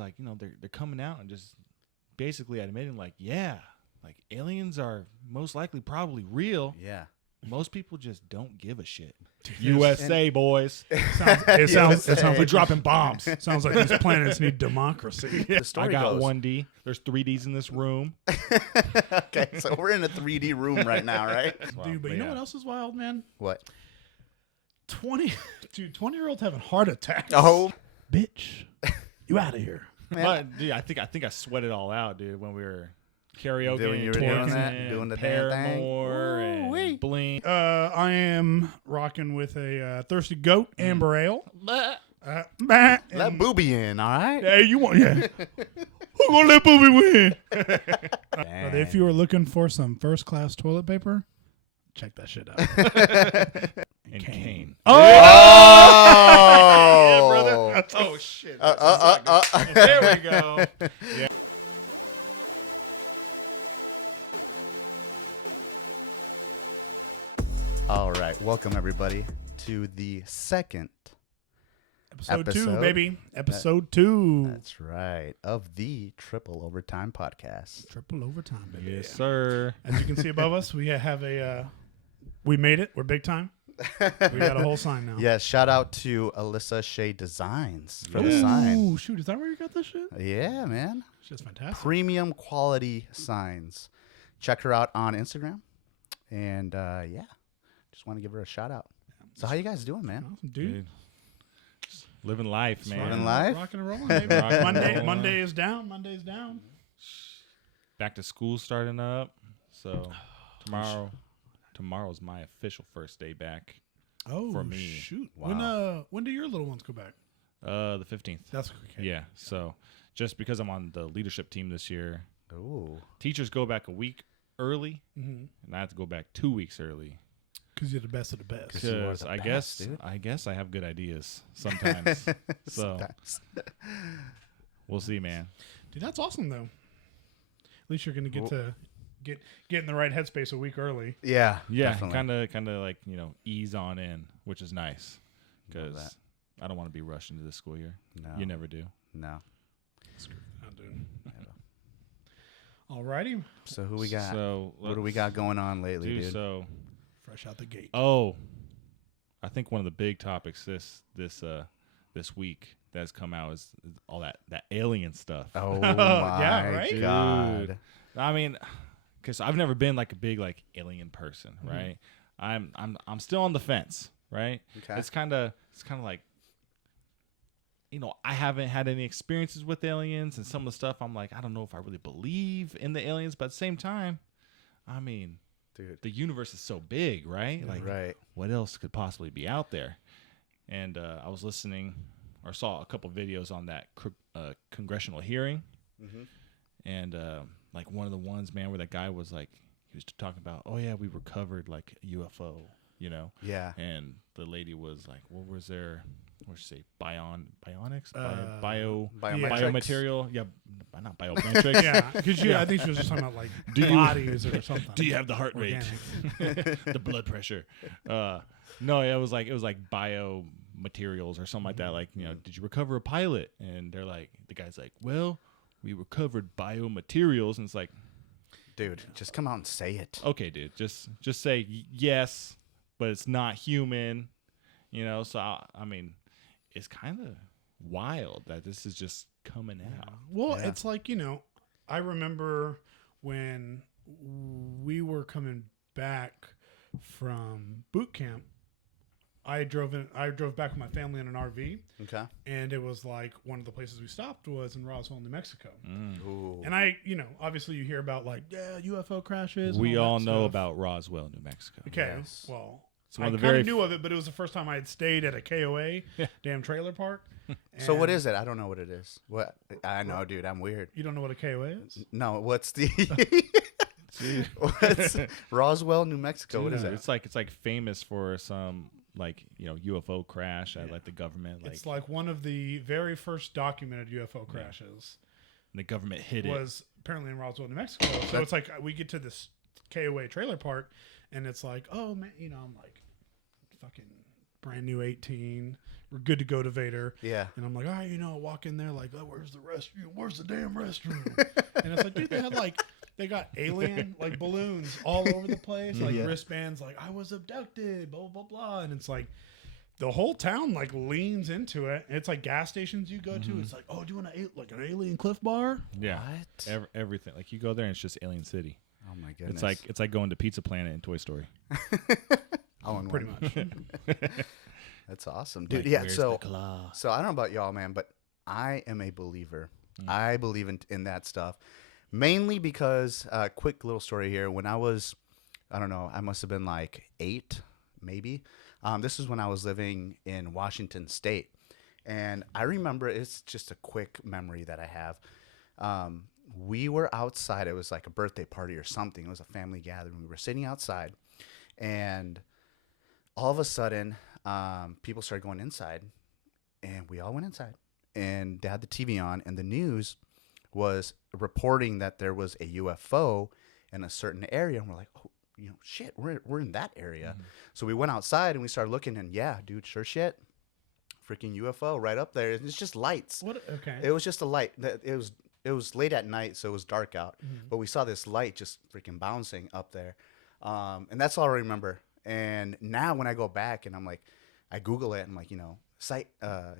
like, they're coming out and just basically admitting, like, yeah, like aliens are most likely probably real. Yeah. Most people just don't give a shit. USA, boys. It sounds We're dropping bombs. sounds like these planets need democracy. The story I got goes. 1D. There's 3Ds in this room. Okay, so we're in a 3D room right now, right? Dude, but you know what else is wild, man? What? 20-year-olds having heart attacks. Oh, Bitch, you out of here. But, dude, I think I sweat it all out, dude, when we were karaoke Doing- you were doing that? and Doing the damn thing? Paramore and Bling. I am rocking with a Thirsty Goat Amber Ale. let Booby in, all right? Hey, you want, yeah. Who gonna let Booby win? Dang. If you are looking for some first-class toilet paper, check that shit out. And Kane. Oh! Yeah, brother. Oh, shit. There we go. Yeah. All right, welcome everybody to the second Episode 2, Episode? baby. Episode 2. That's right, of the Triple Overtime Podcast. Triple overtime, baby. Yes, sir. As you can see above us, we have we made it. We're big time. We got a whole sign now. Yes, shout out to Alyssa Shea Designs for the sign. Ooh, shoot. Is that where you got this shit? Yeah, man. It's just fantastic. Premium quality signs. Check her out on Instagram. And yeah, just want to give her a shout out. So how you guys doing, man? Awesome, dude. Just living life, man. Living life? Rocking and rolling, baby. Rocking and rolling. Monday is down. Monday's down. Back to school starting up. So tomorrow's my official first day back. Oh, For me. shoot. Wow. When do your little ones go back? The 15th. That's okay. Yeah. So just because I'm on the leadership team this year, Ooh. teachers go back a week early, Mm-hmm. and I have to go back 2 weeks early. Because you're the best of the best. 'Cause you are Because the I best, guess dude. I have good ideas sometimes. So Sometimes. we'll see, man. Dude, that's awesome, though. At least you're going to get in the right headspace a week early. Yeah. Yeah, definitely. kind of like ease on in, which is nice Love because that. I don't want to be rushed into the school year. No. You never do. No. I'll do. Alrighty. So who we got? So What do we got going on lately, dude? So Fresh out the gate. I think one of the big topics this week that's come out is all that alien stuff. Oh my Yeah, right? God. Dude. I mean, because I've never been like a big like alien person, right? I'm still on the fence, right? Okay. It's kind of like, I haven't had any experiences with aliens, and some of the stuff I'm like, I don't know if I really believe in the aliens, but at the same time, I mean, Dude. the universe is so big, right? Like, Right. what else could possibly be out there? And I was listening or saw a couple videos on that congressional hearing, and like one of the ones, man, where that guy was like, he was talking about, oh yeah, we recovered like a UFO, Yeah. and the lady was like, what was there? What should say? Bionics? Biometrics. Biomaterial? Yeah, not biometrics. Yeah, because I think she was just talking about like bodies or something. Do you have the heart rate? The blood pressure? No, it was like biomaterials or something like that. Like, did you recover a pilot? And they're like, the guy's like, well, we recovered biomaterials, and it's like, Dude, just come out and say it. okay, dude, just say yes, but it's not human, So I mean, it's kind of wild that this is just coming out. Well, Yeah. it's like, I remember when we were coming back from boot camp, I drove back with my family in an RV, Okay. and it was like one of the places we stopped was in Roswell, New Mexico. Ooh. And obviously you hear about like, UFO crashes. and We all that know stuff. about Roswell, New Mexico. Okay, Yes. well, one I of the kind very of knew of it, but it was the first time I had stayed at a KOA, damn trailer park. So what And is it? I don't know what it is. What? I know, dude. I'm weird. You don't know what a KOA is? No, what's the what's Roswell, New Mexico? What is Dude, it? It's like famous for some like UFO crash at like the government. Like, It's like one of the very first documented UFO crashes the government hid it. was apparently in Roswell, New Mexico. So it's like we get to this KOA trailer park, and it's like, oh man, I'm like, fucking brand new 18. We're good to go to Vader. Yeah. And I'm like, all right, walk in there like, oh, where's the restroom? Where's the damn restroom? And it's like, dude, they got alien like balloons all over the place, like wristbands, like I was abducted, blah blah blah, and it's like the whole town like leans into it. It's like gas stations you go to. It's like, oh, do you want like an alien Cliff Bar? Yeah, What? Everything. Like you go there and it's just Alien City. Oh my goodness. It's like going to Pizza Planet in Toy Story. All in Pretty one. much. That's awesome, dude. Like, Yeah. where's So the claw? I don't know about y'all, man, but I am a believer. I believe in that stuff, mainly because quick little story here. When I was, I don't know, I must have been like 8, maybe. This is when I was living in Washington State, and I remember, it's just a quick memory that I have. We were outside. It was like a birthday party or something. It was a family gathering. We were sitting outside, and all of a sudden, people started going inside, and we all went inside. And they had the TV on, and the news was reporting that there was a UFO in a certain area. And we're like, oh, shit, we're in that area. So we went outside and we started looking, and yeah, dude, sure shit, freaking UFO right up there. It's just lights. What? Okay. It was just a light. It was late at night, so it was dark out. But we saw this light just freaking bouncing up there, and that's all I remember. And now when I go back and I'm like, I Google it, and I'm like,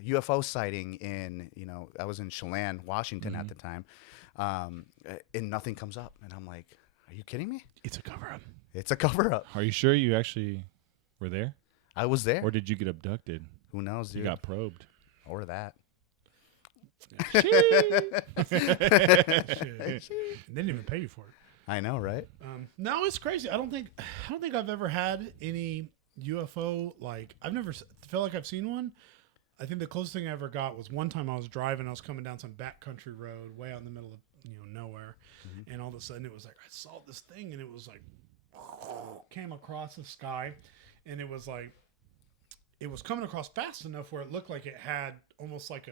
UFO sighting in, I was in Chelan, Washington at the time, and nothing comes up. And I'm like, are you kidding me? It's a cover up. It's a cover up. Are you sure you actually were there? I was there. Or did you get abducted? Who knows, dude? You got probed. Or that. Shit. They didn't even pay you for it. I know, right? No, it's crazy. I don't think I've ever had any UFO. Like, I've never felt like I've seen one. I think the closest thing I ever got was one time I was driving. I was coming down some backcountry road way out in the middle of nowhere, and all of a sudden it was like I saw this thing, and it was like came across the sky, and it was like it was coming across fast enough where it looked like it had almost like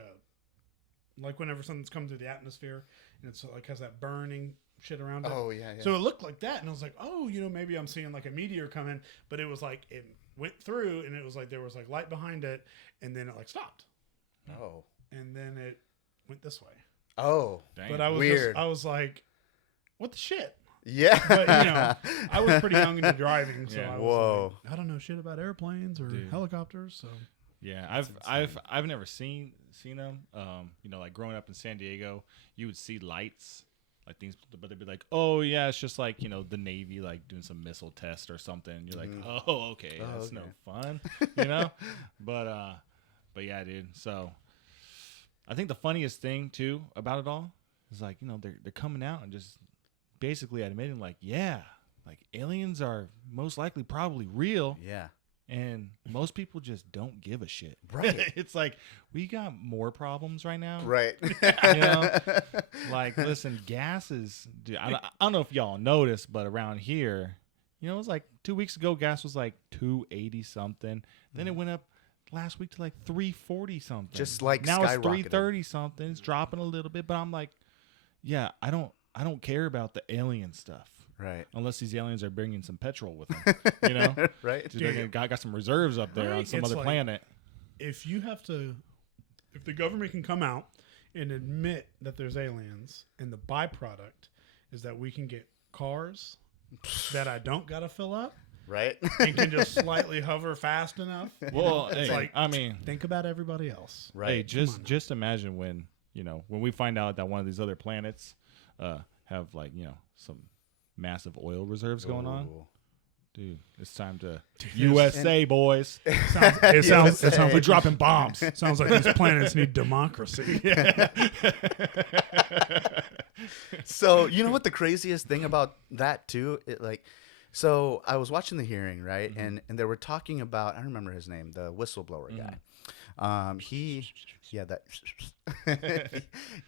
whenever something's coming through the atmosphere, and it's like has that burning shit around it. Oh yeah. So it looked like that, and I was like, oh, maybe I'm seeing like a meteor coming, but it was like it went through, and it was like there was like light behind it, and then it like stopped. Oh. And then it went this way. Oh. Dang. But I was Weird. I was like, what the shit? Yeah. But I was pretty young into driving, so Yeah. I was Whoa. like, I don't know shit about airplanes or Dude. helicopters. So Yeah, I've never seen them. Like growing up in San Diego, you would see lights, like things, but they'd be like, oh yeah, it's just like the Navy like doing some missile test or something. You're like, oh okay, that's no fun, But yeah, dude. So I think the funniest thing too about it all is like they're coming out and just basically admitting like, yeah, like aliens are most likely probably real. Yeah. And most people just don't give a shit. Right. It's like, we got more problems right now. Right. Like, listen, gas is, dude, I don't know if y'all noticed, but around here, it was like 2 weeks ago, gas was like $2.80 something. Then it went up last week to like $3.40 something. Just like now it's skyrocketed. $3.30 something. It's dropping a little bit, but I'm like, yeah, I don't care about the alien stuff. Right. Unless these aliens are bringing some petrol with them, Right. Dude, they got some reserves up there on some It's other like, planet. if the government can come out and admit that there's aliens, and the byproduct is that we can get cars that I don't gotta fill up Right. and can just slightly hover fast enough. Well, It's hey, like, I mean, think about everybody else. Right. hey, just imagine when we find out that one of these other planets have like some massive oil reserves going on. Ooh. Dude, it's time to USA, boys. It sounds USA. we're dropping bombs. Sounds like these planets need democracy. So you know what the craziest thing about that too? So I was watching the hearing, right, and they were talking about, I don't remember his name, the whistleblower guy.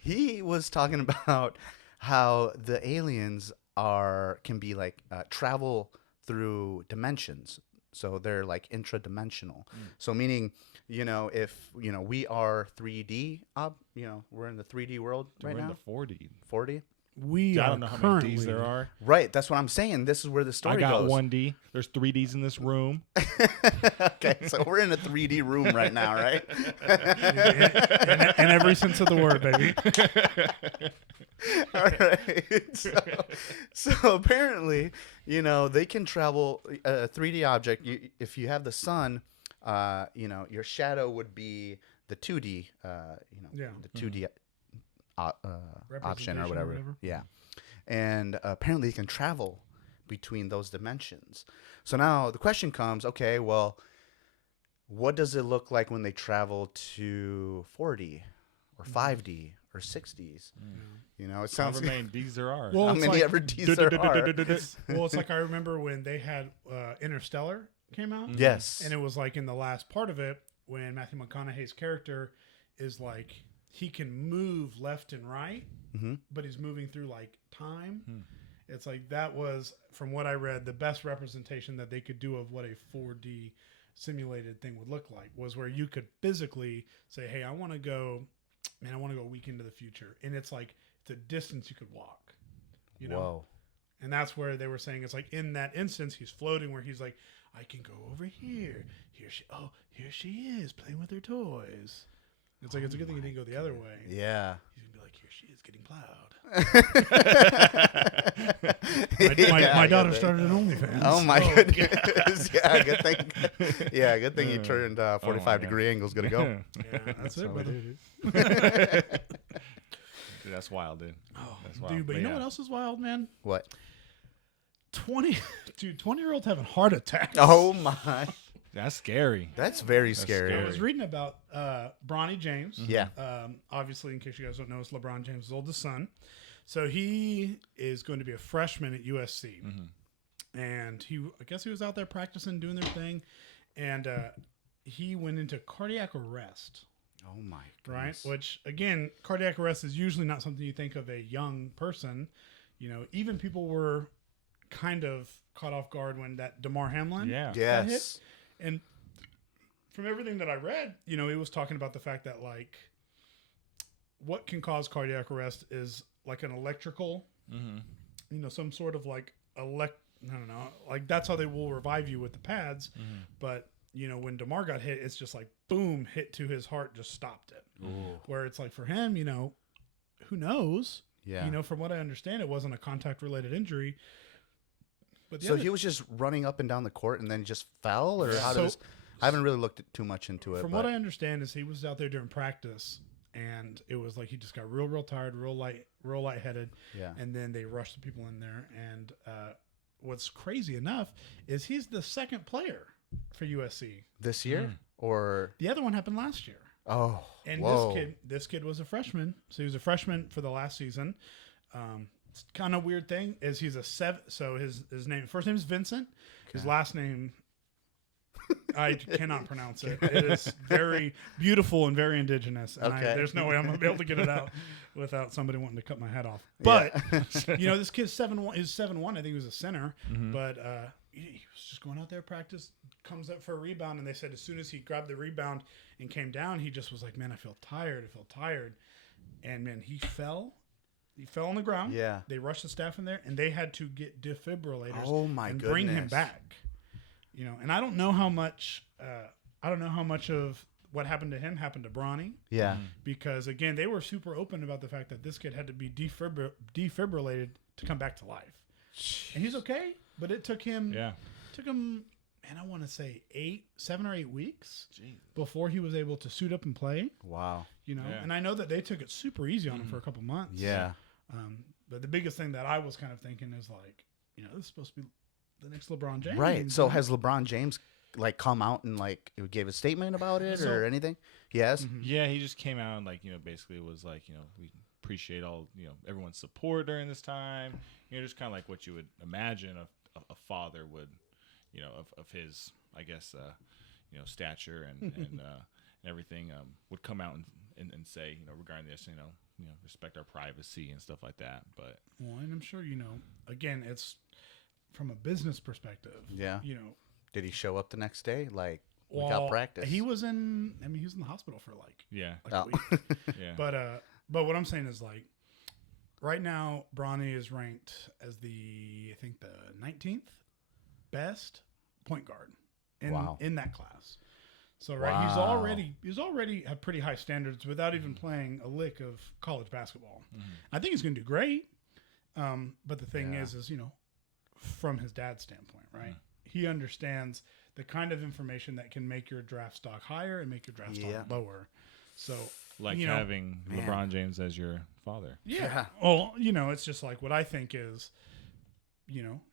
He was talking about how the aliens can be like travel through dimensions. So they're like intradimensional. So meaning, if we are 3D, we're in the 3D world right We're in now. the 4D. 40. we I are don't know how many currently D's there are. Right. That's what I'm saying. This is where the story I got goes. 1D. There's 3Ds in this room. Okay, so we're in a 3D room right now, right? in every sense of the word, baby. All right. So apparently, they can travel a 3D object. If you have the sun, your shadow would be the 2D, the 2D option or whatever. Yeah. And apparently it can travel between those dimensions. So now the question comes, okay, well, what does it look like when they travel to 4D or 5D or 6Ds? It sounds However many D's there are. Well, how it's many like- ever D's there are. Well, it's like I remember when they had Interstellar came out. Yes. And it was like in the last part of it when Matthew McConaughey's character is like he can move left and right, but he's moving through like time. It's like that was, from what I read, the best representation that they could do of what a 4D simulated thing would look like was where you could physically say, hey, I want to go a week into the future. And it's like, it's a distance you could walk, Whoa. And that's where they were saying it's like in that instance, he's floating where he's like, I can go over here. Here she is playing with her toys. It's like, it's a good thing he didn't go the other way. Yeah. He's going to be like, here she is getting plowed. My daughter started an OnlyFans. Oh my goodness! Yeah, good thing. Yeah, good thing you turned 45-degree angle's gonna go. Yeah, that's it, brother. Dude, that's wild, dude. Oh, That's wild. dude, but you know what else is wild, man? What? 20-year-olds having heart attacks. Oh my! That's scary. That's very scary. I was reading about Bronny James. Yeah. Obviously, in case you guys don't know, it's LeBron James' oldest son. So he is going to be a freshman at USC. And I guess he was out there practicing, doing their thing. And he went into cardiac arrest. Oh my Right? goodness. Which, again, cardiac arrest is usually not something you think of a young person. Even people were kind of caught off guard when that DeMar Hamlin Yeah. got hit. Yes. And from everything that I read, he was talking about the fact that, like, what can cause cardiac arrest is like an electrical, some sort of like I don't know, like that's how they will revive you with the pads. But, when DeMar got hit, it's just like, boom, hit to his heart, just stopped it. Ooh. Where it's like for him, who knows? Yeah. From what I understand, it wasn't a contact related injury. But So he was just running up and down the court and then just fell, or how does? I haven't really looked too much into it. From what I understand, is he was out there during practice, and it was like he just got real tired, real lightheaded. Yeah. And then they rushed the people in there. And what's crazy enough is he's the second player for USC This year or the other one happened last year. oh, And whoa. this kid was a freshman, so he was a freshman for the last season. It's kind of weird thing is he's a 7. So his first name is Vincent. His last name I cannot pronounce it. It is very beautiful and very indigenous. And there's no way I'm gonna be able to get it out without somebody wanting to cut my head off. But this kid's 7'1". Is 7'1". I think he was a center, but he was just going out there practice. Comes up for a rebound, and they said as soon as he grabbed the rebound and came down, he just was like, "Man, I feel tired. And man, he fell. He fell on the ground. Yeah. They rushed the staff in there, and they had to get defibrillators Oh my and goodness. bring him back. And I don't know how much. Of what happened to him happened to Bronny. Yeah. Because again, they were super open about the fact that this kid had to be defibrillated to come back to life, and he's okay. But it took him. Yeah. Man, I want to say 7 or 8 weeks before he was able to suit up and play. Wow. Yeah. And I know that they took it super easy on him for a couple months. Yeah. But the biggest thing that I was kind of thinking is like, this is supposed to be the next LeBron James. Right. So has LeBron James come out and gave a statement about it or anything? Yes. Yeah, he just came out and basically was like, we appreciate all everyone's support during this time. Just kind of like what you would imagine a father would, of his, I guess, stature and everything would come out and say, regarding this, respect our privacy and stuff like that. But and I'm sure again, it's from a business perspective. Yeah. Did he show up the next day? Without practice? He was in. He was in the hospital for yeah, a week. yeah. But what I'm saying is right now, Bronny is ranked as I think the 19th best point guard in that class. So he's already had pretty high standards without even playing a lick of college basketball. I think he's going to do great. But the thing is from his dad's standpoint, right? He understands the kind of information that can make your draft stock higher and make your draft stock lower. So like having LeBron James as your father. Yeah. Well, it's just like what I think is,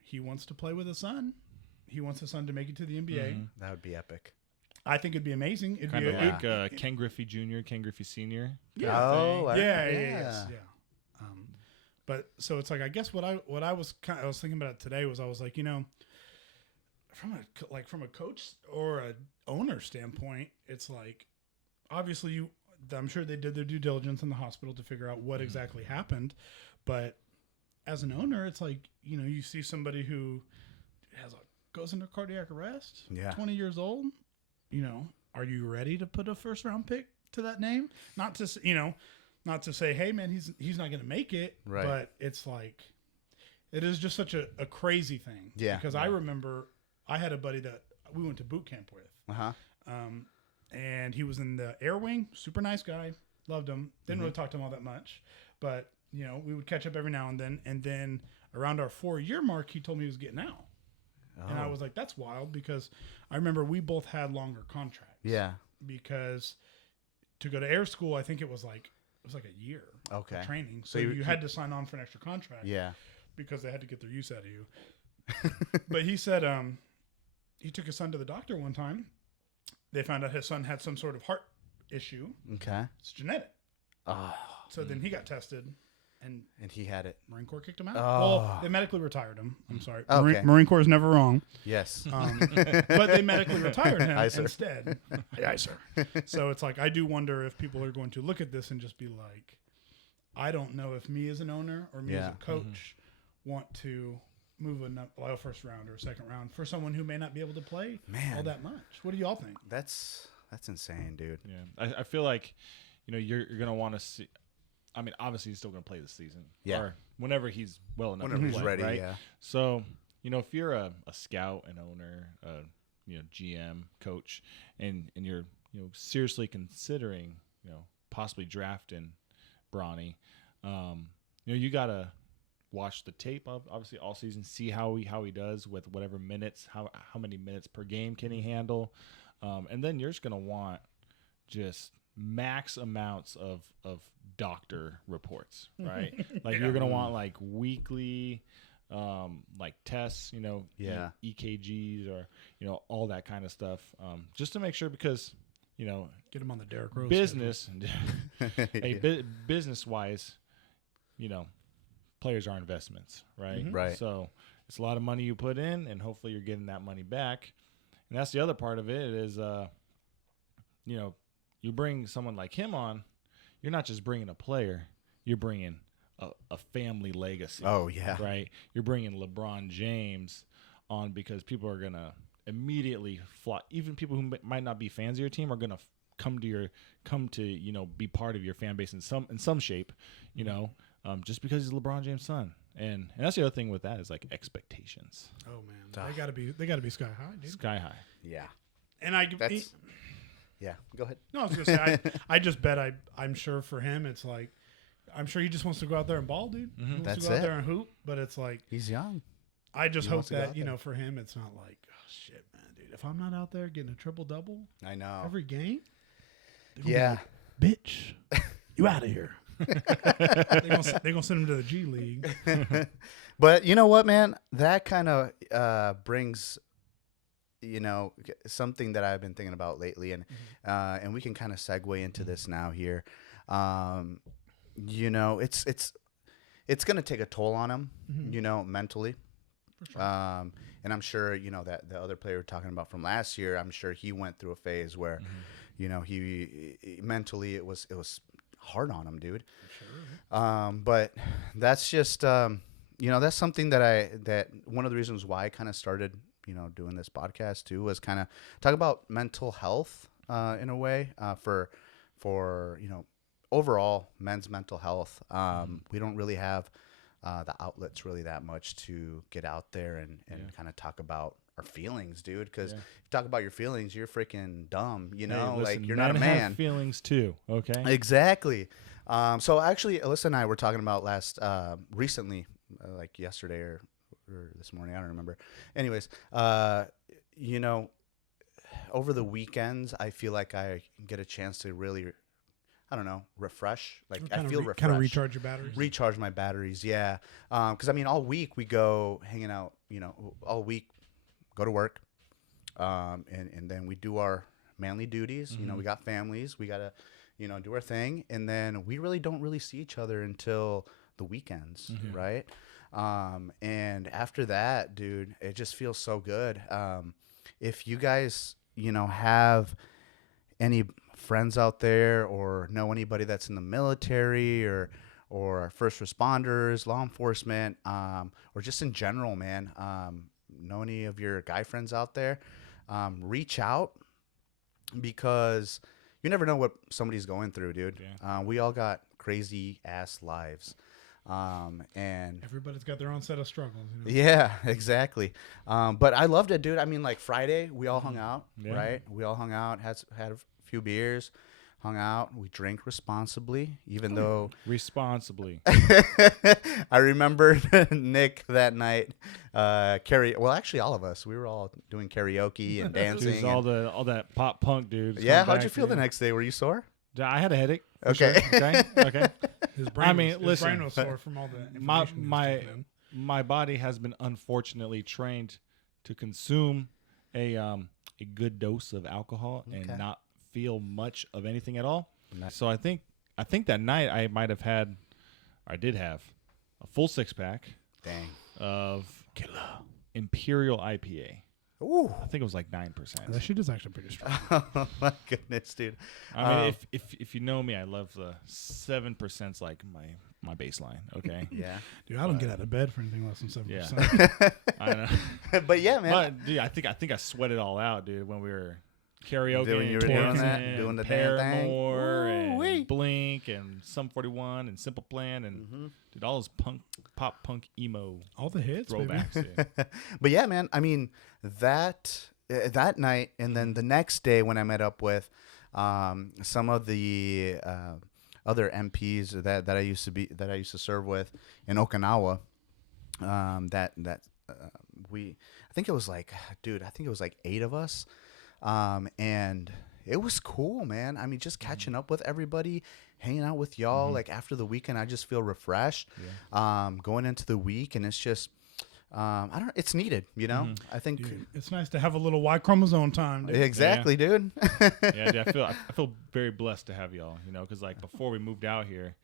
he wants to play with his son. He wants his son to make it to the NBA. That would be epic. I think it'd be amazing. It'd kind be of like Ken Griffey Jr., Ken Griffey Sr. Yeah. Yeah. But so it's like, I guess what I was thinking about it today was I was like, from a coach or a owner standpoint, it's like, obviously I'm sure they did their due diligence in the hospital to figure out what exactly happened. But as an owner, it's like, you see somebody who goes into cardiac arrest, 20 years old, are you ready to put a first round pick to that name? Not to say, hey man, he's not going to make it, right. But it's like, it is just such a crazy thing. Yeah. Because I remember I had a buddy that we went to boot camp with. And he was in the air wing, super nice guy, loved him. Didn't really talk to him all that much, but we would catch up every now and then. And then around our 4-year mark, he told me he was getting out. And I was like, that's wild, because I remember we both had longer contracts. Yeah. Because to go to air school, I think it was like a year of training. So you had to sign on for an extra contract. Yeah. Because they had to get their use out of you. But he said he took his son to the doctor one time. They found out his son had some sort of heart issue. Okay. It's genetic. Oh. So then he got tested. And he had it. Marine Corps kicked him out. Oh. Well, they medically retired him. I'm sorry. Okay. Marine Corps is never wrong. Yes. But they medically retired him Aye, sir. instead. Aye, sir. So it's like, I do wonder if people are going to look at this and just be like, I don't know if me as an owner or me as a coach want to move a first round or a second round for someone who may not be able to play all that much. What do y'all think? That's insane, dude. Yeah. I feel like, you're going to want to see. I mean, obviously he's still going to play this season. Yeah. Or whenever he's well enough. Whenever to he's play, ready, right? yeah. So, if you're a scout, an owner, GM, coach, and you're, seriously considering, possibly drafting Bronny, you got to watch the tape of obviously all season, see how he does with whatever minutes, how many minutes per game can he handle. And then you're just going to want just max amounts of doctor reports, right? Like you're gonna want like weekly like tests, EKGs or all that kind of stuff, just to make sure, because get him on the Derrick Rose business business wise, players are investments, right? Right. So it's a lot of money you put in, and hopefully you're getting that money back. And that's the other part of it is you bring someone like him on, you're not just bringing a player, you're bringing a family legacy. Oh, yeah. Right? You're bringing LeBron James on, because people are going to immediately flock. Even people who might not be fans of your team are going to come to be part of your fan base in some shape, just because he's LeBron James' son. And that's the other thing with that is like expectations. Oh man, they gotta be sky high, dude. Sky high. Yeah. And yeah, go ahead. No, I was gonna say I just bet I'm sure for him it's like, I'm sure he just wants to go out there and ball, dude. He wants That's to go out it. there and hoop, but it's like, He's young. I just He hope wants to go that out there. for him it's not like, oh shit, man, dude. If I'm not out there getting a triple double I know. every game, Yeah. bitch, you out of here. They're gonna send him to the G League. But you know what, man? That kind of brings, something that I've been thinking about lately, and we can kind of segue into this now here. It's going to take a toll on him, mentally. For sure. And I'm sure, that the other player we're talking about from last year, I'm sure he went through a phase where, he mentally it was hard on him, dude. Sure. But that's just, that's something that one of the reasons why I kind of started, doing this podcast too, was kind of talk about mental health, in a way, for overall men's mental health. We don't really have the outlets really that much to get out there and kind of talk about our feelings, dude. Because if you talk about your feelings, you're freaking dumb, you know? Hey, listen, like, you're not a men man. have feelings too, okay? Exactly. So actually, Alyssa and I were talking about recently, like yesterday or this morning, I don't remember. Anyways, you know, over the weekends, I feel like I get a chance to really, I don't know, refresh. Like, I feel refreshed. Kind of recharge your batteries. Recharge my batteries, yeah. Because, I mean, all week we go hanging out, you know, all week, go to work. And then we do our manly duties. You know, we got families. We got to, you know, do our thing. And then we really don't really see each other until the weekends, right? And after that, dude, it just feels so good. If you guys, you know, have any friends out there or know anybody that's in the military or first responders, law enforcement, or just in general, man, know any of your guy friends out there, reach out, because you never know what somebody's going through, dude. We all got crazy ass lives. And everybody's got their own set of struggles. You know? Yeah, exactly. But I loved it, dude. I mean, like Friday, we all hung out, right? We all hung out, had a few beers, hung out. We drank responsibly, even though responsibly. I remember Nick that night. Well, actually, all of us. We were all doing karaoke and dancing. Dude, all that pop punk, dude. Yeah, how'd you feel the next day? Were you sore? I had a headache. Okay. Sure. Okay. His brain was sore from all the information my body has been unfortunately trained to consume a good dose of alcohol and not feel much of anything at all. So I think that night I did have a full 6-pack. Dang. Of Imperial IPA. Ooh. I think it was like 9%. That shit is actually pretty strong. Oh my goodness, dude. I mean, if you know me, I love the 7%'s like my baseline. Okay. Yeah. Dude, I don't get out of bed for anything less than 7%. Yeah. I know. But yeah, man. But, dude, I think I sweat it all out, dude, when we were karaoke doing and doing the Paramore damn thing. and Blink and Sum 41 and Simple Plan and dude, all those pop punk emo all the hits, throwbacks. baby. But yeah, man, I mean that night and then the next day when I met up with some of the other MPs that I used to serve with in Okinawa, I think it was like 8 of us. And it was cool, man. I mean, just catching up with everybody, hanging out with y'all. Like after the weekend, I just feel refreshed. Going into the week, and it's just, it's needed, you know. I think dude, it's nice to have a little Y chromosome time. Dude. Exactly, dude. Yeah, dude, I feel very blessed to have y'all, you know, because like before we moved out here,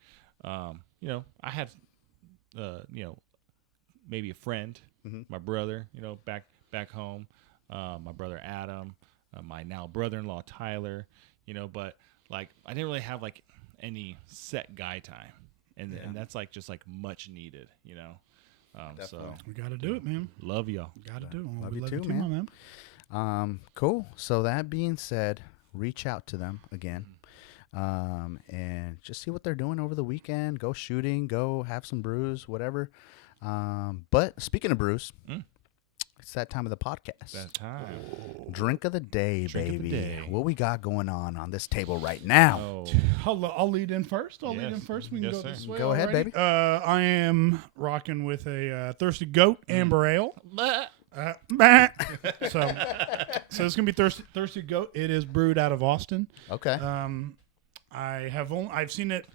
you know, I had, you know, maybe a friend, my brother, you know, back home, my brother Adam. My now brother-in-law Tyler, you know, but like I didn't really have like any set guy time, and that's like just like much needed, you know. So we got to do it, man. Love y'all. Got to do it. Love you too, man. Cool. So that being said, reach out to them again, and just see what they're doing over the weekend. Go shooting. Go have some brews, whatever. But speaking of brews. It's that time of the podcast. That time. Drink of the day, Drink baby. of the day. What we got going on this table right now? Oh. I'll lead in first. We can Yes, go sir. this way. Go ahead, baby. I am rocking with a Thirsty Goat Amber Ale. So it's going to be Thirsty Goat. It is brewed out of Austin. Okay. I've seen it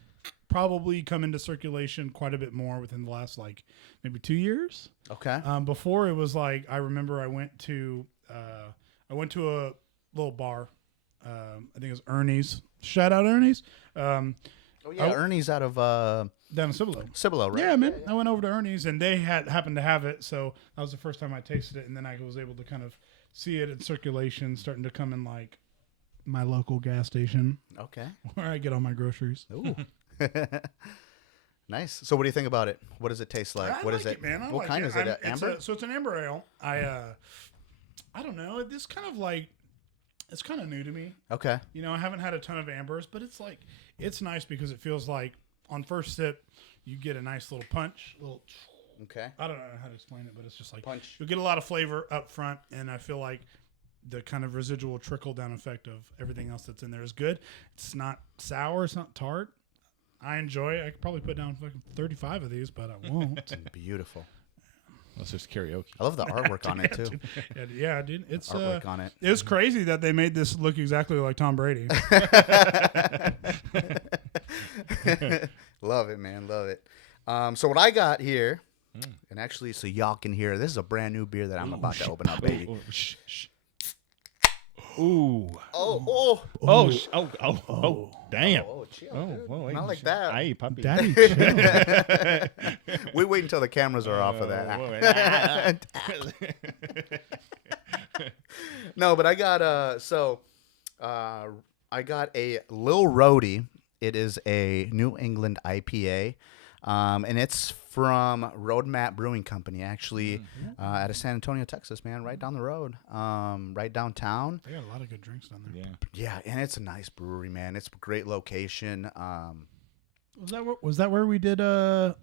probably come into circulation quite a bit more within the last like maybe 2 years. Okay. Before it was like I remember I went to a little bar. I think it was Ernie's. Shout out Ernie's. Ernie's out of down in Cibolo. Cibolo, right? Yeah, man. I went over to Ernie's and they happened to have it, so that was the first time I tasted it, and then I was able to kind of see it in circulation, starting to come in like my local gas station. Okay. Where I get all my groceries. Ooh. Nice. So what do you think about it? What does it taste like? What is it? Man. What kind is it? Amber? So it's an amber ale. I don't know. This kind of like It's kind of new to me. Okay. You know, I haven't had a ton of ambers, but it's nice because it feels like on first sip, you get a nice little punch. Okay. I don't know how to explain it, but it's just like Punch. you'll get a lot of flavor up front, and I feel like the kind of residual trickle down effect of everything else that's in there is good. It's not sour. It's not tart. I enjoy it. I could probably put down fucking 35 of these, but I won't. Beautiful. Unless there's karaoke. I love the artwork on it too. Yeah, dude. It's Artwork on it. It's crazy that they made this look exactly like Tom Brady. Love it, man. Love it. So what I got here, and actually, so y'all can hear, this is a brand new beer that I'm about to open up, baby. Shh. Ooh. Oh, Damn. Oh, chill, Oh, dude. whoa, Not hey, like that. Hey, puppy. Daddy, chill. We wait until the cameras are off of that. No, but I got I got a Lil Rhodey. It is a New England IPA, and it's from Roadmap Brewing Company, actually, out of San Antonio, Texas, man, right down the road, right downtown. They got a lot of good drinks down there. Yeah, and it's a nice brewery, man. It's a great location. Was that where we did the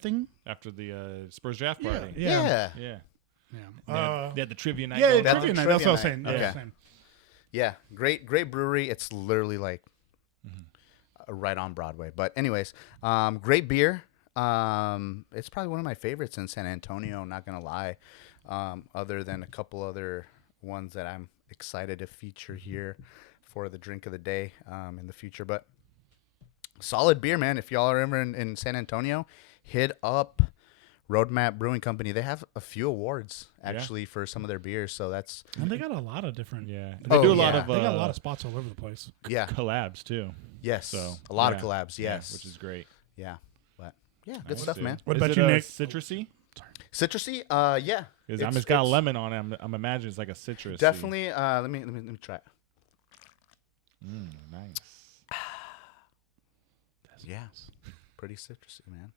thing? After the Spurs draft party. Yeah. Yeah. Yeah. They had the trivia night. Yeah, going on. trivia night. That's what I was saying. Okay. Yeah, I was saying. Yeah, great brewery. It's literally like right on Broadway. But anyways, great beer. It's probably one of my favorites in San Antonio, not gonna lie. Other than a couple other ones that I'm excited to feature here for the drink of the day in the future. But solid beer, man. If y'all are ever in San Antonio, hit up Roadmap Brewing Company. They have a few awards actually for some of their beers, so that's And they got a lot of different. Yeah. They do a lot of They got a lot of spots all over the place. collabs too. Yes, So a lot of collabs. Yes, which is great. yeah, but yeah, good stuff, man. What Is about it, you, Nick? Citrusy? Citrusy, yeah, It's got a lemon on it. I'm imagining it's like a citrus. definitely. Let me try it. Nice. Yeah, pretty citrusy, man.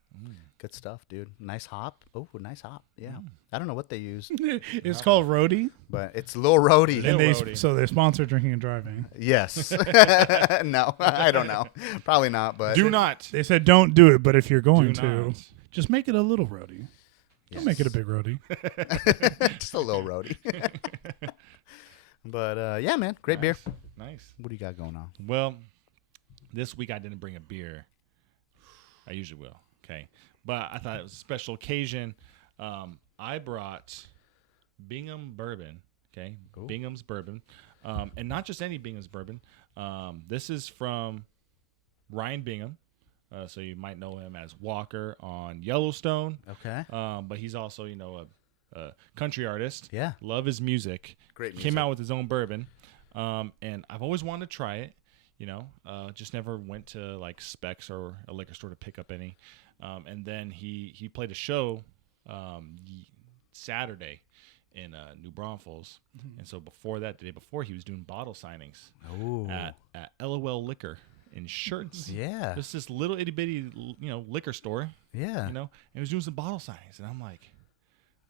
Good stuff, dude. Nice hop. Oh, nice hop. Yeah, I don't know what they use, It's called Roadie. but it's Lil Rhodey. Lil And Roadie. so they're sponsored drinking and driving. Yes. No, I don't know. Probably not, but Do not. They said don't do it, but if you're going Do to, not. just make it a little roadie. Don't make it a big roadie. just a little Rhodey. But yeah, man, great beer. Nice. What do you got going on? Well, this week I didn't bring a beer. I usually will. Okay. But I thought it was a special occasion. I brought Bingham Bourbon. Okay. Ooh. Bingham's Bourbon. And not just any Bingham's Bourbon. This is from Ryan Bingham. So you might know him as Walker on Yellowstone. Okay. But he's also, a country artist. Yeah. Love his music. Great music. Came out with his own bourbon. And I've always wanted to try it. Just never went to like Specs or a liquor store to pick up any. And then he played a show Saturday in New Braunfels. And so before that, the day before, he was doing bottle signings at LOL Liquor in Shirts. Yeah. Just this little itty bitty, liquor store. Yeah. And he was doing some bottle signings, and I'm like,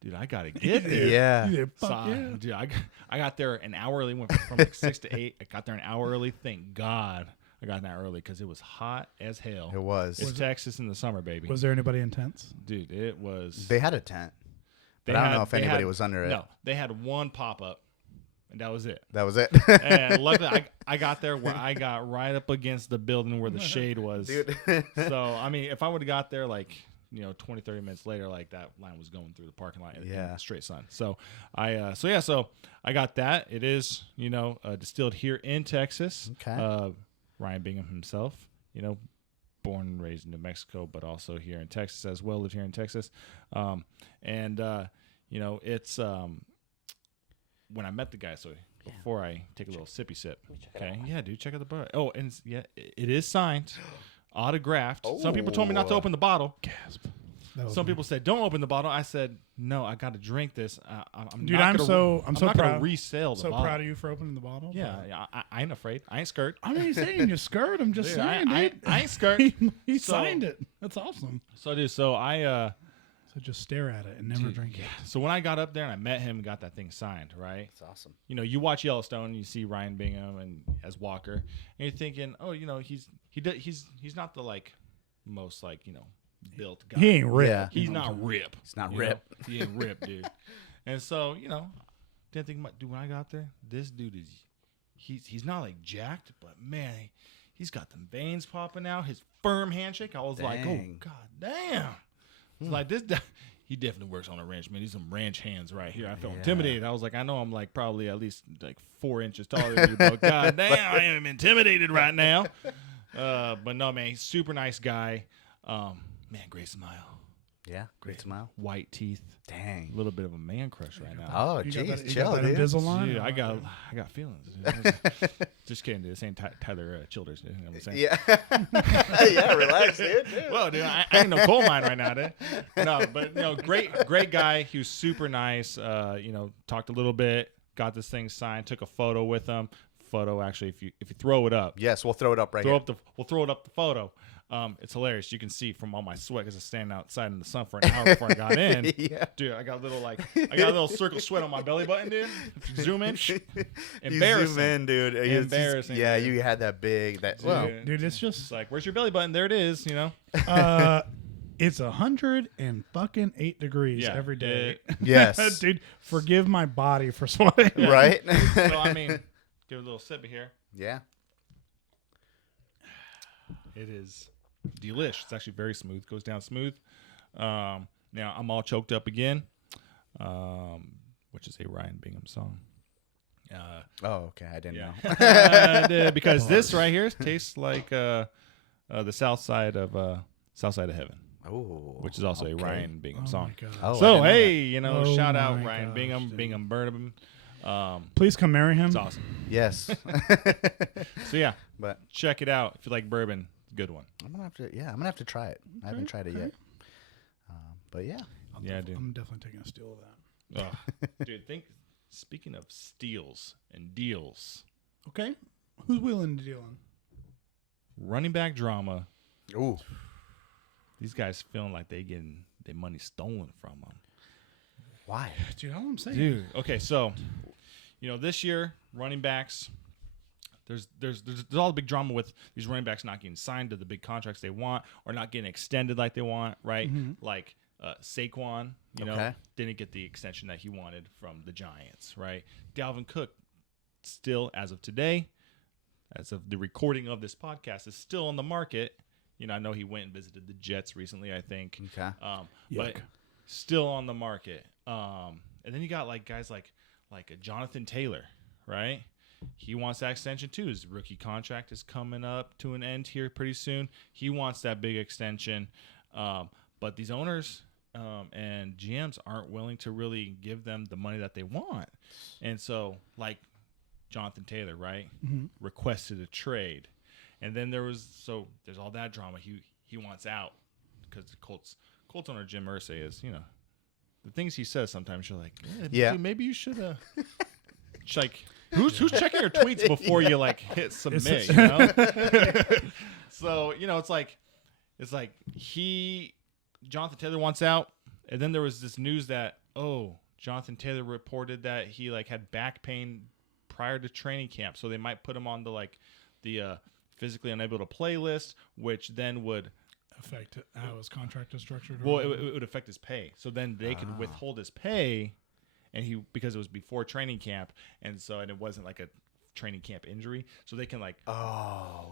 dude, I gotta get there. Yeah. So, dude, I got there an hour early. Went from like 6 to 8. I got there an hour early. Thank God I got there early because it was hot as hell. It was. It's Texas in the summer, baby. Was there anybody intense? Dude, it was. They had a tent. But I don't know if anybody was under it. No, they had one pop up, and that was it. That was it. And luckily, I got there where I got right up against the building where the shade was. Dude. So I mean, if I would have got there like 20, 30 minutes later, like that line was going through the parking lot in the straight sun. So so I got that. It is, distilled here in Texas. Okay. Ryan Bingham himself, born and raised in New Mexico, but also here in Texas as well, lived here in Texas. It's, when I met the guy, so before I take a little sippy sip. Okay. Yeah, dude, check out the bar. Oh, and it is signed. Autographed. Some people told me not to open the bottle. Gasp. Some people said, "Don't open the bottle." I said, "No, I got to drink this." I'm proud. not gonna resell the bottle. Proud of you for opening the bottle. Yeah, I ain't afraid. I ain't scared. I'm not saying you're scared. I'm just saying, I dude. ain't scared. He signed it. That's awesome. So I So just stare at it and never drink it. So when I got up there and I met him and got that thing signed, right? That's awesome. You know, you watch Yellowstone and you see Ryan Bingham and as Walker, and you're thinking, oh, you know, he's not the like most like, you know, built guy. He ain't ripped. Yeah. He's not rip. He's not you rip. know? He ain't rip, dude. And so, you know, didn't think about, dude, when I got up there, this dude is he's not like jacked, but man, he's got them veins popping out. His firm handshake. I was like, oh god damn. It's like this guy, he definitely works on a ranch, man. He's some ranch hands right here. I felt intimidated. I was like, I know I'm like probably at least like 4 inches taller than you, but god damn, I am intimidated right now. But no, man, he's a super nice guy. Man, great smile. Yeah, great smile. White teeth. Dang. A little bit of a man crush right now. Oh, jeez, chill, dude. Invisalign? Dude, I got feelings. Just kidding, dude. This ain't Tyler Childers, dude. You know what I'm saying? Yeah. Yeah, relax, dude. Well, dude, I ain't no coal mine right now, dude. No, but you know, great guy. He was super nice. You know, talked a little bit, got this thing signed, took a photo with him. Photo, actually, if you throw it up. Yes, we'll throw it up right here. We'll throw it up the photo. It's hilarious. You can see from all my sweat because I was standing outside in the sun for an hour before I got in. Yeah. Dude, I got a little circle of sweat on my belly button, dude. If you zoom in, You embarrassing. zoom in, dude. Embarrassing, Yeah, dude. you had that big. Dude, it's just It's like, where's your belly button? There it is. You know. it's 108 degrees every day. Yes. Dude, forgive my body for sweating. Right? So I mean, give it a little sip here. Yeah. It is delish. It's actually very smooth. Goes down smooth. Now I'm all choked up again, which is a Ryan Bingham song. Oh, okay. I didn't know. Because this right here tastes like the South Side of Heaven, Oh, which is also a Ryan Bingham song. My God. Oh, I So didn't know hey, you know, Oh shout out my Ryan gosh, Bingham, dude. Bingham Burnham. Please come marry him. It's awesome. that. Yes. So yeah, But check it out if you like bourbon. Good one. I'm gonna have to try it. I haven't tried it yet. But yeah. Yeah, dude. I'm definitely taking a steal of that. Dude, speaking of steals and deals, Okay. Who's willing to deal on? running back drama. Ooh. These guys feeling like they getting their money stolen from them. Why? Dude, all I'm saying. Dude, okay, so you know this year running backs, there's all the big drama with these running backs not getting signed to the big contracts they want or not getting extended like they want, right? Like Saquon, you know, didn't get the extension that he wanted from the Giants, right? Dalvin Cook, still as of today, as of the recording of this podcast, is still on the market. You know, I know he went and visited the Jets recently, I think. Okay. But still on the market. And then you got like guys like a Jonathan Taylor, right? He wants that extension too. His rookie contract is coming up to an end here pretty soon. He wants that big extension. But these owners and GMs aren't willing to really give them the money that they want. And so, like Jonathan Taylor, right, requested a trade. And then there's all that drama. He wants out because the Colts owner Jim Irsay is, you know, the things he says sometimes you're like, dude, maybe you should like who's checking your tweets before you like hit submit, you know? So, you know, it's like Jonathan Taylor wants out, and then there was this news that Jonathan Taylor reported that he like had back pain prior to training camp, so they might put him on the physically unable to play list, which then would affect how his contract is structured. Well, it would affect his pay. So then they could withhold his pay, and because it was before training camp, and it wasn't like a training camp injury, so they can like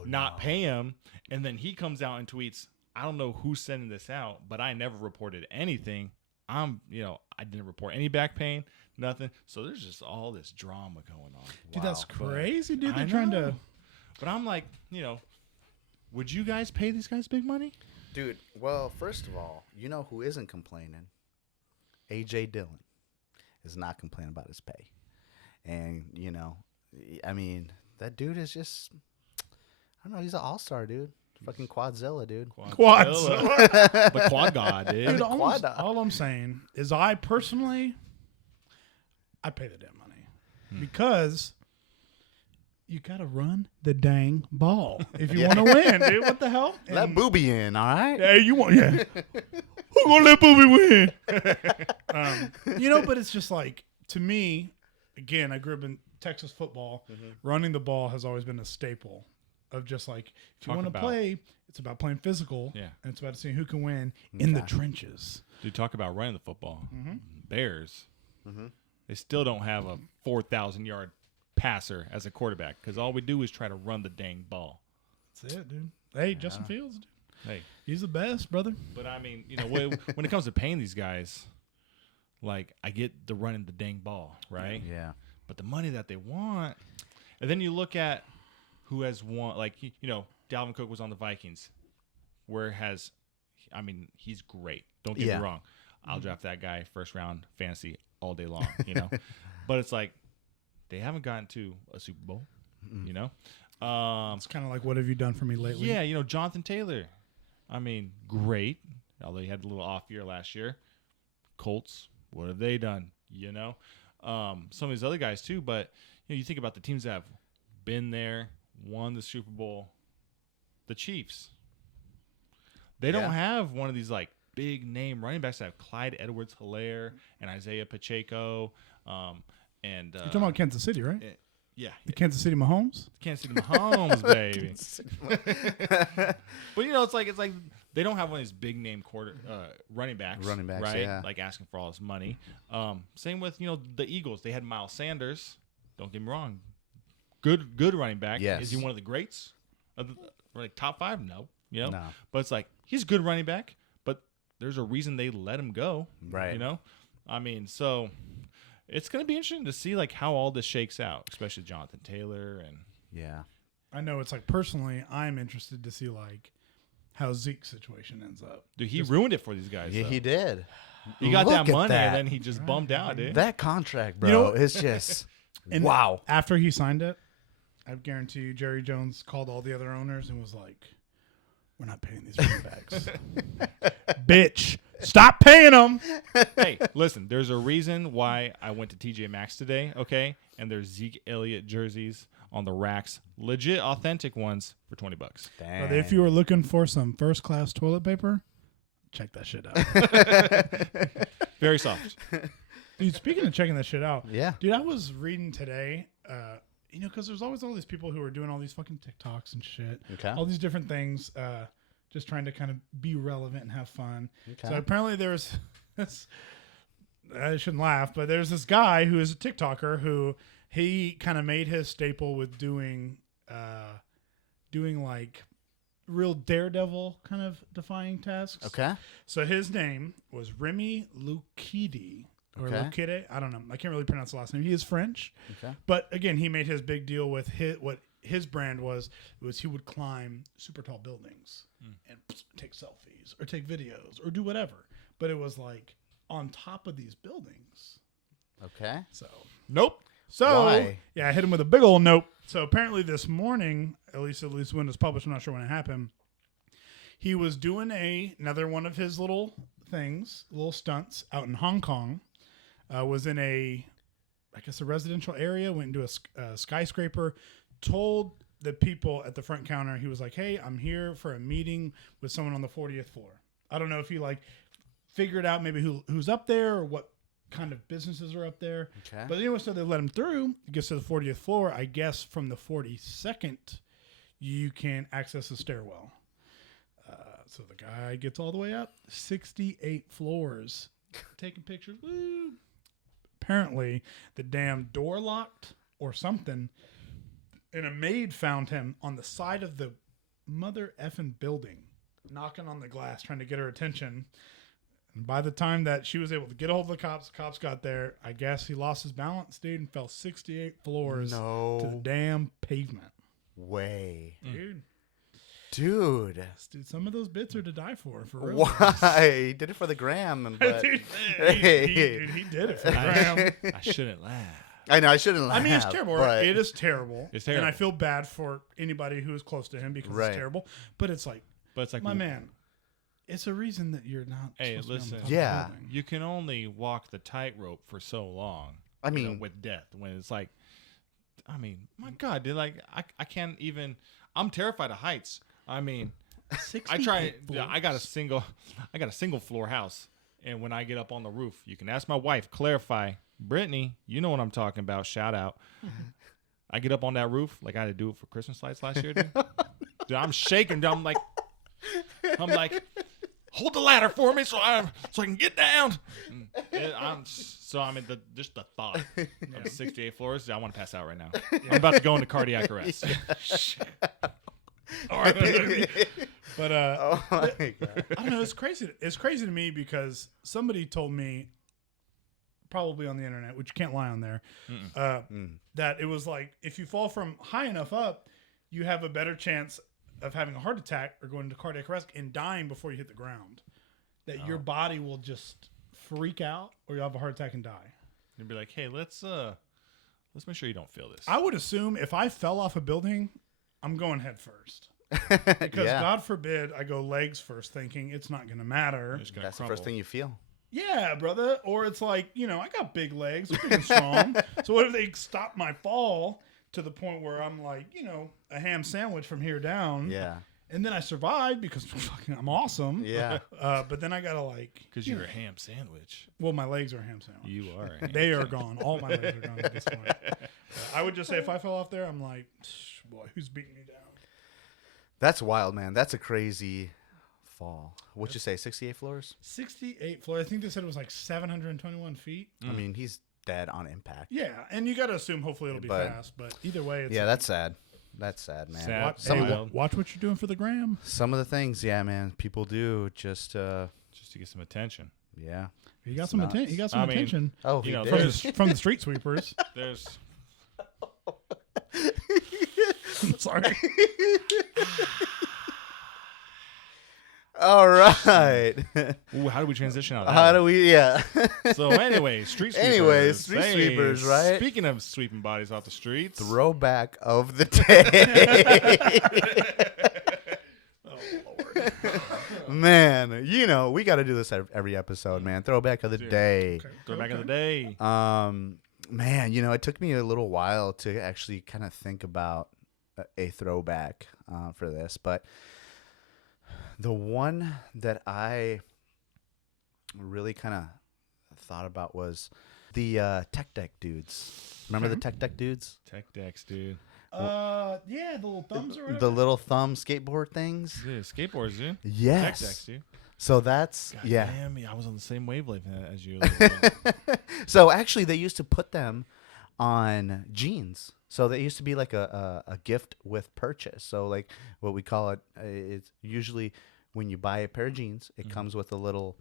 not pay him. And then he comes out and tweets, "I don't know who's sending this out, but I never reported anything. I didn't report any back pain, nothing." So there's just all this drama going on. Dude, that's crazy, dude. I They're trying know. to. But I'm like, you know, would you guys pay these guys big money? Dude, well, first of all, you know who isn't complaining? A.J. Dillon is not complaining about his pay. And, you know, I mean, that dude is just, I don't know, he's an all-star, dude. Fucking Quadzilla, dude. Quadzilla. The quad god, dude. Dude, all I'm saying is I personally, I pay the damn money. Because you got to run the dang ball if you want to win, dude. What the hell? Let Booby in, all right? Yeah, you want, yeah. Who gonna let Booby win? But it's just like, to me, again, I grew up in Texas football. Running the ball has always been a staple of just like, if you want to play, it's about playing physical. Yeah. And it's about seeing who can win in the trenches. Dude, talk about running the football. Bears. They still don't have a 4,000-yard passer as a quarterback because all we do is try to run the dang ball. That's it, dude. Hey, Justin Fields, dude. Hey, he's the best, brother. But I mean, when it comes to paying these guys, like, I get the running the dang ball, right? Yeah. But the money that they want, and then you look at who has won. Like, Dalvin Cook was on the Vikings, he's great. Don't get me wrong. I'll draft that guy first round fantasy all day long, But it's like they haven't gotten to a Super Bowl, It's kind of like, what have you done for me lately? Yeah, Jonathan Taylor. Great. Although he had a little off year last year. Colts, what have they done? Some of these other guys too. But you think about the teams that have been there, won the Super Bowl. The Chiefs. They don't have one of these like big name running backs that have Clyde Edwards-Helaire and Isaiah Pacheco. You're talking about Kansas City, right? Yeah. The Kansas City Mahomes? Kansas City Mahomes, baby. But it's like they don't have one of these big name running backs, right? Yeah. Like asking for all this money. Same with the Eagles. They had Miles Sanders. Don't get me wrong, good running back. Yes. Is he one of the greats? Like top 5? No. No. But it's like he's a good running back. But there's a reason they let him go. Right. So it's going to be interesting to see like how all this shakes out, especially Jonathan Taylor and. Yeah. I know it's like, personally, I'm interested to see like how Zeke's situation ends up. Dude, he ruined it for these guys. Yeah, he did. He got Look that at money that. and then he just bummed out, dude. That contract, bro, is just And wow. After he signed it, I guarantee you, Jerry Jones called all the other owners and was like, "We're not paying these running backs, bitch. Stop paying them." Hey, listen, there's a reason why I went to TJ Maxx today, okay? And there's Zeke Elliott jerseys on the racks, legit, authentic ones for $20. Dang. But if you were looking for some first-class toilet paper, check that shit out. Very soft. Dude, speaking of checking that shit out, Yeah. dude, I was reading today, because there's always all these people who are doing all these fucking TikToks and shit, all these different things, just trying to kind of be relevant and have fun. Okay. So apparently there's this, I shouldn't laugh, but there's this guy who is a TikToker who he kind of made his staple with doing like real daredevil kind of defying tasks. Okay. So his name was Remy Lukidi. Or Lukide. I don't know. I can't really pronounce the last name. He is French. Okay. But again, he made his big deal with what his brand was he would climb super tall buildings and take selfies or take videos or do whatever. But it was like on top of these buildings. Okay. So Nope. So Why? Yeah, I hit him with a big old nope. So apparently this morning, at least when it was published, I'm not sure when it happened, he was doing another one of his little things, little stunts out in Hong Kong. Was in a residential area, went into a skyscraper, told the people at the front counter, he was like, "Hey, I'm here for a meeting with someone on the 40th floor." I don't know if he like figured out maybe who's up there or what kind of businesses are up there. Okay. But anyway, so they let him through. He gets to the 40th floor. I guess from the 42nd, you can access the stairwell. So the guy gets all the way up, 68 floors, taking pictures. Woo. Apparently, the damn door locked or something, and a maid found him on the side of the mother effing building, knocking on the glass, trying to get her attention. And by the time that she was able to get a hold of the cops got there, I guess he lost his balance, dude, and fell 68 floors to the damn pavement. Way. Dude, Dude. some of those bits are to die for real. Why? He did it for the gram. But Dude, he did it for the gram. I shouldn't laugh. I know, I shouldn't laugh. I mean, it's terrible. But It is terrible. It's terrible. And I feel bad for anybody who is close to him because it's terrible. But it's like, my man, it's a reason that you're not. Hey, supposed to be on listen. the top of Yeah. the building. You can only walk the tightrope for so long. I mean, with death, when it's like, my God, dude, like I can't even. I'm terrified of heights. I mean, I try. Yeah, I got a single floor house, and when I get up on the roof, you can ask my wife. Clarify, Brittany, you know what I'm talking about. Shout out. I get up on that roof like I had to do it for Christmas lights last year, dude. Dude, I'm shaking. Dude, I'm like, hold the ladder for me so I can get down. I'm in just the thought of 68 floors. I want to pass out right now. I'm about to go into cardiac arrest. All right. But Oh my God. I don't know. It's crazy. It's crazy to me because somebody told me, probably on the internet, which you can't lie on there, that it was like if you fall from high enough up, you have a better chance of having a heart attack or going into cardiac arrest and dying before you hit the ground. That your body will just freak out, or you'll have a heart attack and die. You'd be like, hey, let's make sure you don't feel this. I would assume if I fell off a building, I'm going head first. Because God forbid I go legs first, thinking it's not going to matter. That's the first thing you feel. Yeah, brother. Or it's like, I got big legs, I'm big and strong. So what if they stop my fall to the point where I'm like, a ham sandwich from here down? Yeah. And then I survived because I'm awesome. Yeah. But then I gotta because you're a ham sandwich. Well, my legs are a ham sandwich. You are. A ham they are gone. All my legs are gone at this point. I would just say if I fell off there, I'm like, boy, who's beating me down? That's wild, man. That's a crazy fall. What'd you say? 68 floors? 68 floors. I think they said it was like 721 feet. I mean, he's dead on impact. Yeah, and you got to assume hopefully it'll be fast. But either way, it's that's sad. That's sad, man. Sad. Watch what you're doing for the gram. Some of the things, yeah, man, people do just to get some attention. Yeah. You got some attention. You got some attention. Oh, from the street sweepers. There's. Sorry. All right. Ooh, how do we transition out of that? How do we? Yeah. So anyway, street sweepers. Anyways, street sweepers, right? Speaking of sweeping bodies off the streets. Throwback of the day. Oh, Lord. Man, we got to do this every episode, man. Throwback of the day. Okay. Throwback of the day. Man, it took me a little while to actually kind of think about a throwback for this, but the one that I really kind of thought about was the Tech Deck dudes. Remember the Tech Deck dudes? Tech decks, dude. Yeah, the little thumbs or whatever. The little thumb skateboard things? Dude, skateboards, dude. Yes. Tech decks, dude. So that's, God yeah. Damn, I was on the same wavelength as you. So actually, they used to put them on jeans. So they used to be like a gift with purchase. So like what we call it, it's usually when you buy a pair of jeans, it comes with a little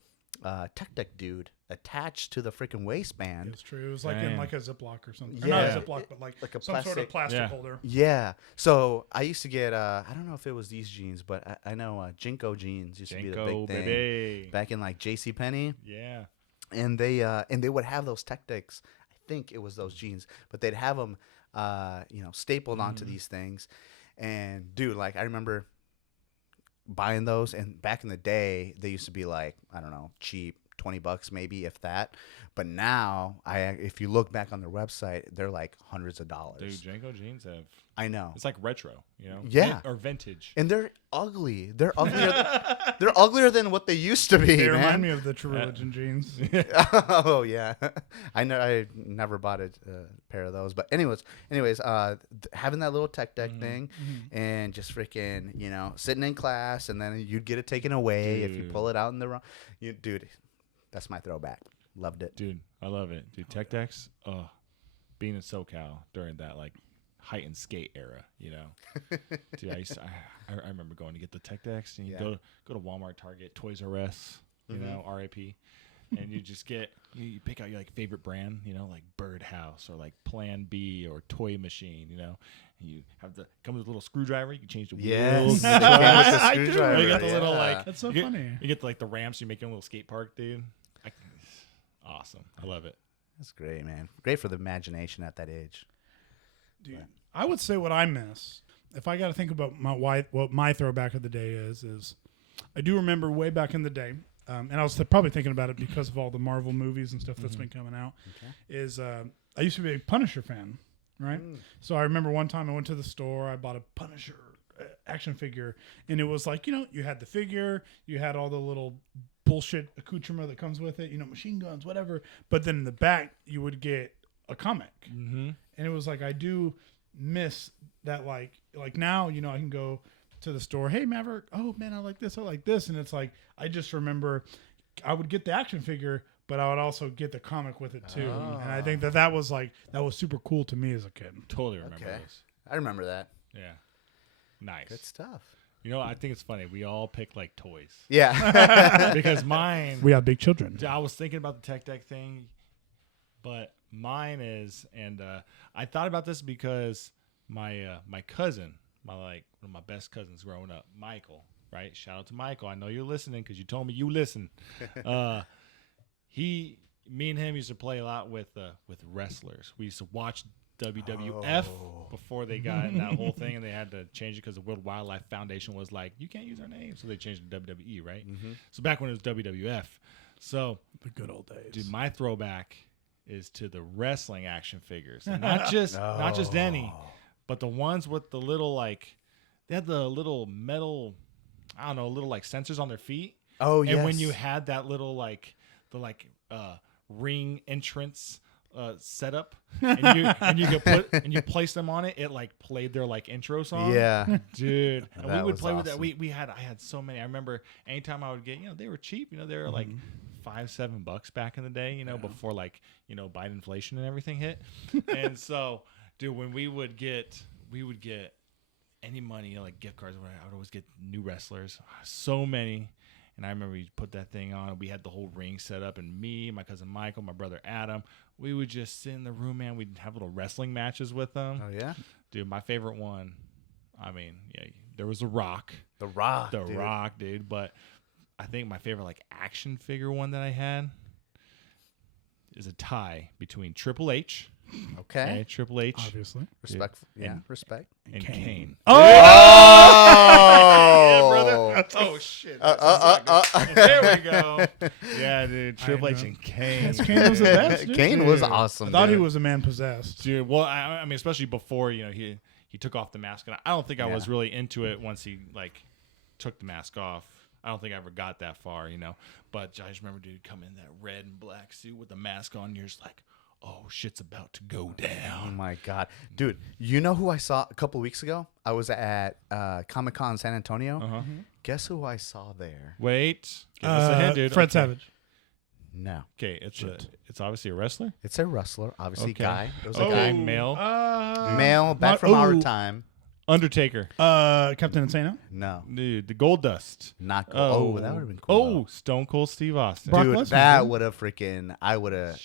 Tech Deck dude attached to the freaking waistband. It's true. It was like in like a Ziploc or something. Yeah. Or not a Ziploc, but like a some sort of plastic holder. Yeah. So I used to get, I don't know if it was these jeans, but I know Jinko jeans used to be the big thing. Baby. Back in like JCPenney. Yeah. And they would have those Tech Decks. I think it was those jeans, but they'd have them, stapled onto these things. And dude, like I remember buying those, and back in the day they used to be like, I don't know, cheap, $20 maybe, if that. But now if you look back on their website, they're like hundreds of dollars. Dude, Janko jeans have, I know, it's like retro, Yeah. Or vintage. and they're ugly. They're uglier. They're uglier than what they used to be. They man. remind me of the True Religion jeans. Oh yeah, I never bought a pair of those. But anyways, having that little Tech Deck thing, and just freaking, sitting in class, and then you'd get it taken away if you pull it out in the wrong. Dude, that's my throwback. Loved it, dude. I love it, dude. Tech Decks. Oh, being in SoCal during that like heightened skate era, dude. I remember going to get the Tech Decks, and you go to Walmart, Target, Toys R Us, RIP, and you just get you pick out your like favorite brand, like Birdhouse or like Plan B or Toy Machine, and you have come with a little screwdriver. You can change the wheels. Yes, I do. You got the little like that's so funny. You get like the ramps. You make your own little skate park, dude. Awesome. I love it. That's great, man. Great for the imagination at that age. Dude, I would say what I miss, if I got to think about what my throwback of the day is I do remember way back in the day, and I was probably thinking about it because of all the Marvel movies and stuff that's been coming out, is I used to be a Punisher fan, right? So I remember one time I went to the store, I bought a Punisher action figure, and it was like, you had the figure, you had all the little bullshit accoutrement that comes with it, machine guns, whatever. But then in the back, you would get a comic, and it was like, I do miss that. Like now, I can go to the store. Hey, Maverick. Oh man, I like this. And it's like, I just remember I would get the action figure, but I would also get the comic with it too. And I think that was super cool to me as a kid. Totally remember this. I remember that. Yeah. Nice. Good stuff. I think it's funny. We all pick like toys. Yeah. Because mine, We have big children. I was thinking about the tech deck thing, but mine is, and I thought about this because my cousin, one of my best cousins growing up, Michael, right? Shout out to Michael. I know you're listening because you told me you listen. Me and him used to play a lot with wrestlers. We used to watch WWF before they got in that whole thing, and they had to change it because the World Wildlife Foundation was like, you can't use our name, so they changed it to WWE, right? So back when it was WWF, so The good old days. dude, my throwback is to the wrestling action figures, and not just any, but the ones with the little they had the little metal, I don't know, little sensors on their feet. Oh yeah. And when you had that little ring entrance setup, and you place them on it, it played their intro song. Yeah. Dude. And That we would was play with that. awesome. I had so many. I remember anytime I would get, they were cheap, they were like $5-7 back in the day, before Biden inflation and everything hit. And so, dude, when we would get any money, gift cards, or whatever, I would always get new wrestlers. So many. And I remember you put that thing on. We had the whole ring set up, and me, my cousin Michael, my brother Adam, we would just sit in the room, man. We'd have little wrestling matches with them. Oh yeah. Dude, my favorite one, there was The Rock. The Rock. The Rock, dude. But I think my favorite action figure one that I had is a tie between Triple H. Okay. Triple H. Obviously. Respect. Yeah. and- Respect. And Kane. Oh. Yeah, brother. Oh, shit. There we go. Yeah, dude. Triple H and Kane. Kane was the best, dude. Kane was awesome. I thought he dude. was a man possessed. Dude, well, I mean, especially before, he took off the mask. And I don't think I was really into it once he, took the mask off. I don't think I ever got that far, But I just remember, dude, come in that red and black suit with the mask on. You're just like, oh, shit's about to go Oh down. my God. Dude, you know who I saw a couple weeks ago? I was at Comic-Con San Antonio. Uh-huh. Guess who I saw there? Wait. Give us a hint, dude. Fred Okay. Savage. No. Okay, it's obviously a wrestler. It's a wrestler, obviously Okay. guy. It was a Okay, guy. male. Male, back from our time. Undertaker. Captain Insano. No. Dude, the Gold Dust. Not cool. Oh, that would have been cool. Oh, Stone Cold Steve Austin. Brock Dude, Lesnar, that dude. would have freaking, I would have.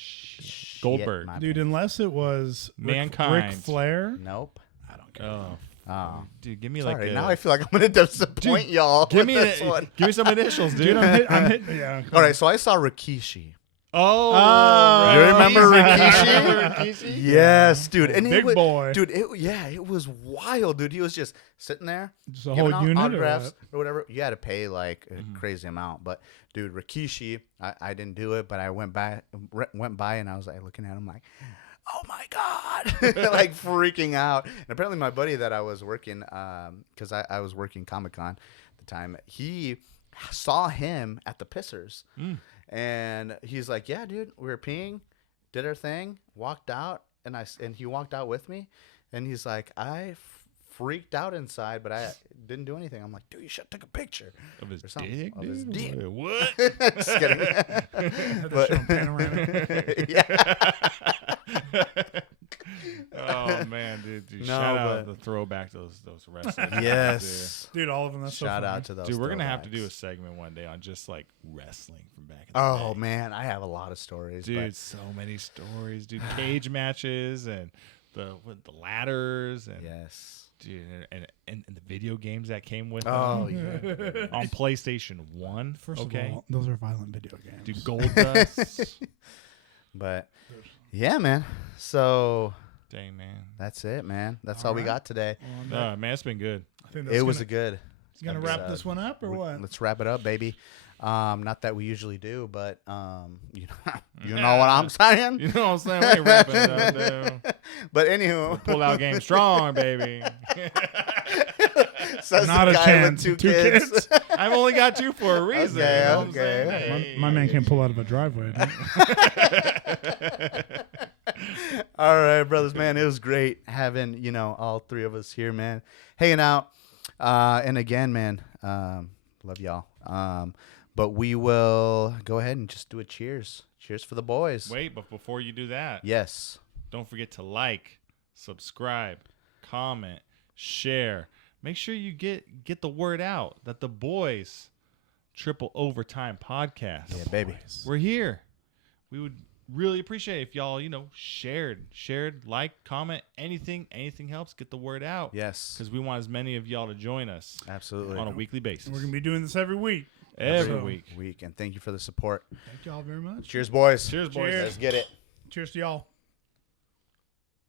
Goldberg. Dude, unless it was Mankind. Ric Flair. Nope. I don't care. Oh, Oh. dude, give me Sorry, a... now I feel like I'm going to disappoint y'all Give with me this one. give me some initials, dude. Dude, I'm hitting. Yeah. All right, so I saw Rikishi. Oh, You remember Rikishi? Rikishi? Yes, dude. And Big boy. Dude, it was wild, dude. He was just sitting there, Just a giving whole out unit or autographs what? or whatever. You had to pay a crazy amount, but dude, Rikishi, I didn't do it, but I went by and I was looking at him like, oh my God, freaking out. And apparently my buddy that I was working, because I was working Comic-Con at the time, he saw him at the Pissers. And he's like, yeah, dude, we were peeing, did our thing, walked out, and he walked out with me. And he's like, I freaked out inside, but I didn't do anything. I'm like, dude, you should take a picture. Of his Or something. dick, Of his dude? dick. What? Just kidding. Had to show panoramic. Yeah. Oh man, dude! No, Shout out but- the throwback to those wrestlers. Yes. Dude, all of them. That's Shout so out to those. Dude, we're gonna have to do a throwbacks. segment one day on just wrestling from back in the Oh day. man, I have a lot of stories. Dude, so many stories, dude. Cage matches and the ladders and Yes. dude, and the video games that came with Oh them yeah. on PlayStation 1. First okay, of all, those are violent video games. dude, Gold Dust. But yeah, man. So Dang man, that's it, man. That's all, All we right. got today. Well, man, it's been good. I think that's It was gonna, a good. gonna episode. wrap this one up or what? Let's wrap it up, baby. Not that we usually do, but you know what I'm saying. You know what I'm saying? We ain't wrapping it up, dude. But anywho, Pull out game strong, baby. Says Not the a guy chance. with 2 2 kids. kids. I've only got you for a reason. Okay, you know what I'm okay. saying? Hey. My man can't pull out of a driveway. Dude. All right, brothers, man. It was great having, all three of us here, man, hanging out. And again, man, love y'all. But we will go ahead and just do a cheers. Cheers for the boys. Wait, but before you do that, Yes. don't forget to like, subscribe, comment, share. Make sure you get the word out that the boys Triple Overtime Podcast. Yeah, baby. We're here. We would really appreciate it if y'all, shared, like, comment, anything helps. Get the word out. Yes. Because we want as many of y'all to join us Absolutely. on a weekly basis. We're gonna be doing this every week. Every So- week. And thank you for the support. Thank y'all very much. Cheers, boys. Cheers, boys. Cheers. Let's get it. Cheers to y'all.